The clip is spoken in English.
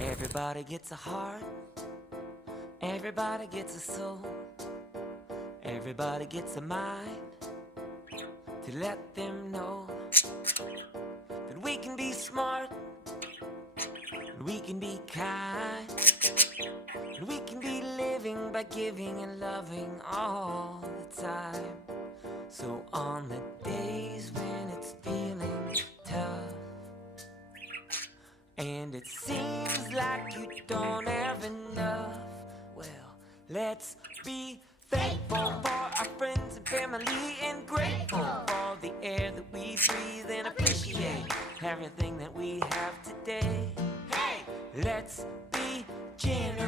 Everybody gets a heart, everybody gets a soul, everybody gets a mind to let them know that we can be smart, and we can be kind, and we can be living by giving and loving all the time. So on the days when it's feeling tough and it seems like you don't have enough, well, let's be thankful for our friends and family and grateful for the air that we breathe and appreciate everything that we have today. Hey, let's be generous.